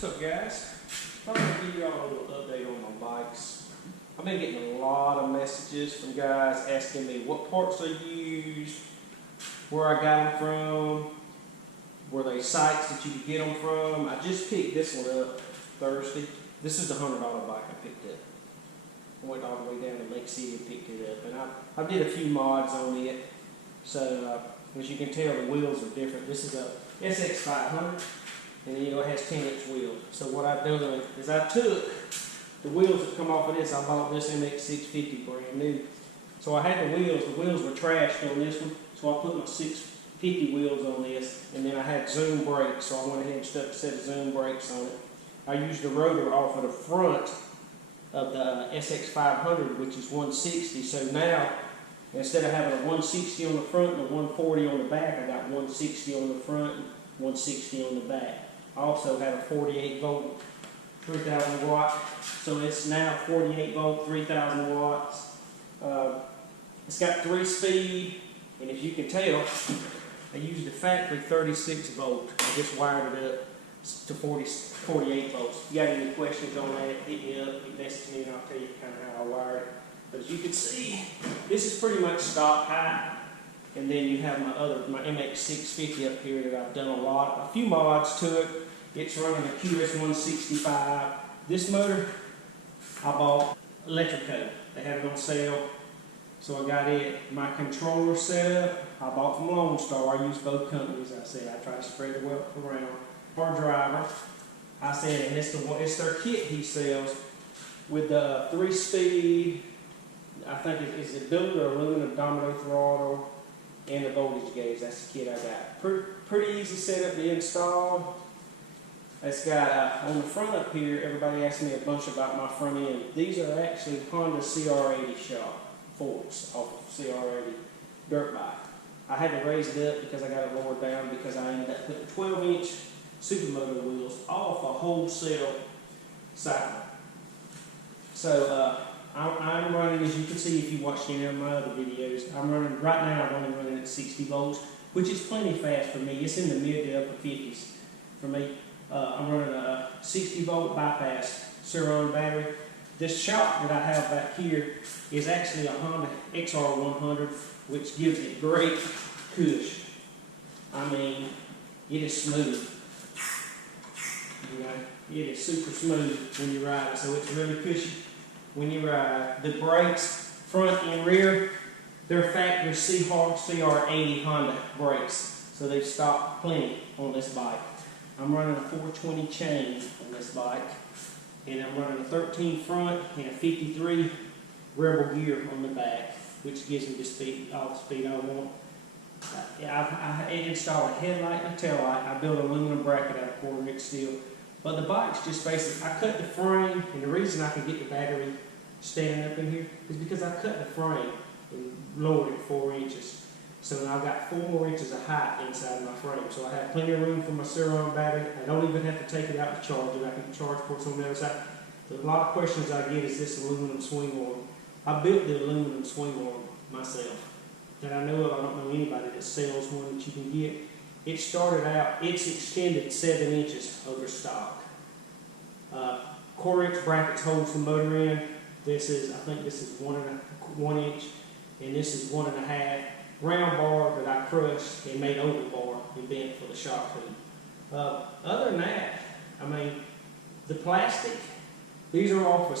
What's up, guys? I'm going to give you all a little update on my bikes. I've been getting a lot of messages from guys asking me what parts I used, where I got them from, were they sites that you could get them from. I just picked this one up Thursday. This is the $100 bike I picked up. I went all the way down to Lake City and picked it up, and I did a few mods on it. So as you can tell, the wheels are different. This is a SX500. And then, it has 10-inch wheels. So what I've done is I took the wheels that come off of this. I bought this MX650 brand new. So I had the wheels were trashed on this one. So I put my 650 wheels on this, and then I had Zoom brakes. So I went ahead and stuck a set of Zoom brakes on it. I used the rotor off of the front of the SX500, which is 160. So now, instead of having a 160 on the front and a 140 on the back, I got 160 on the front and 160 on the back. I also have a 48 volt, 3,000 watt, so it's now 48 volt, 3,000 watts. It's got 3-speed, and if you can tell, I used the factory 36 volt. I just wired it up to 48 volts. If you got any questions on that, hit me up, you message me, and I'll tell you kind of how I wired it. But as you can see, this is pretty much stock height. And then you have my MX650 up here that I've done a few mods to it. It's running a QS165. This motor I bought Electrico. They had it on sale, so I got it. My controller setup I bought from Lone Star. I use both companies. I said I try to spread the wealth around. Our driver, I said, and it's their kit he sells with the 3-speed. I think it's a builder aluminum domino throttle. And the voltage gauge, that's the kit I got. Pretty easy setup to install. It's got, on the front up here, everybody asked me a bunch about my front end. These are actually Honda CR80 shop forks off of CR80 dirt bike. I had to raise it up because I got it lowered down because I ended up putting 12-inch Supermoto wheels off a wholesale side. So, I'm running, as you can see if you watched any of my other videos, right now I'm only running at 60 volts, which is plenty fast for me. It's in the mid to upper 50s for me. I'm running a 60 volt bypass Sur-Ron battery. This shock that I have back here is actually a Honda XR100, which gives it great cush. I mean, it is smooth. You know, it is super smooth when you ride it, so it's really cushy. When you ride, the brakes, front and rear, they're factory CR80 Honda brakes. So they've stocked plenty on this bike. I'm running a 420 chain on this bike. And I'm running a 13 front and a 53 Rebel gear on the back, which gives me the speed, all the speed I want. I installed a headlight and a tail light. I built an aluminum bracket out of quarter-inch steel. But the bike's just basically, I cut the frame, and the reason I can get the battery standing up in here is because I cut the frame and lowered it 4 inches. So now I've got 4 more inches of height inside my frame. So I have plenty of room for my Sur-Ron battery. I don't even have to take it out to charge it. I can charge ports on the other side. So a lot of questions I get is this aluminum swing arm. I built the aluminum swing arm myself. That I know of, I don't know anybody that sells one that you can get. It started out, it's extended 7 inches over stock. Quarter-inch brackets holds the motor in. This is, I think this is 1 inch, and this is 1.5. Round bar that I crushed and made oval bar and bent for the shock tube. Other than that, I mean, the plastic, these are off of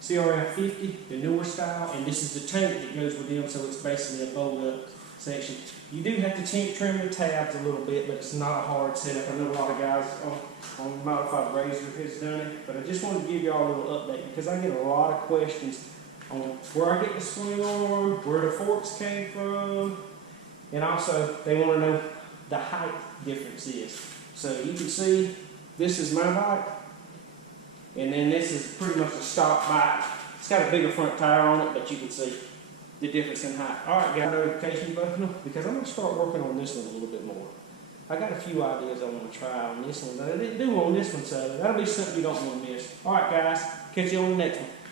CRF50, the newer style, and this is the tank that goes with them, so it's basically a fold-up section. You do have to trim the tabs a little bit, but it's not a hard setup. I know a lot of guys on Modified Razor has done it, but I just wanted to give you all a little update because I get a lot of questions on where I get the swing arm, where the forks came from, and also they want to know the height difference is. So you can see this is my bike, and then this is pretty much a stock bike. It's got a bigger front tire on it, but you can see the difference in height. Alright, got a notification button because I'm going to start working on this one a little bit more. I got a few ideas I want to try on this one that I didn't do on this one, so that'll be something you don't want to miss. Alright guys, catch you on the next one.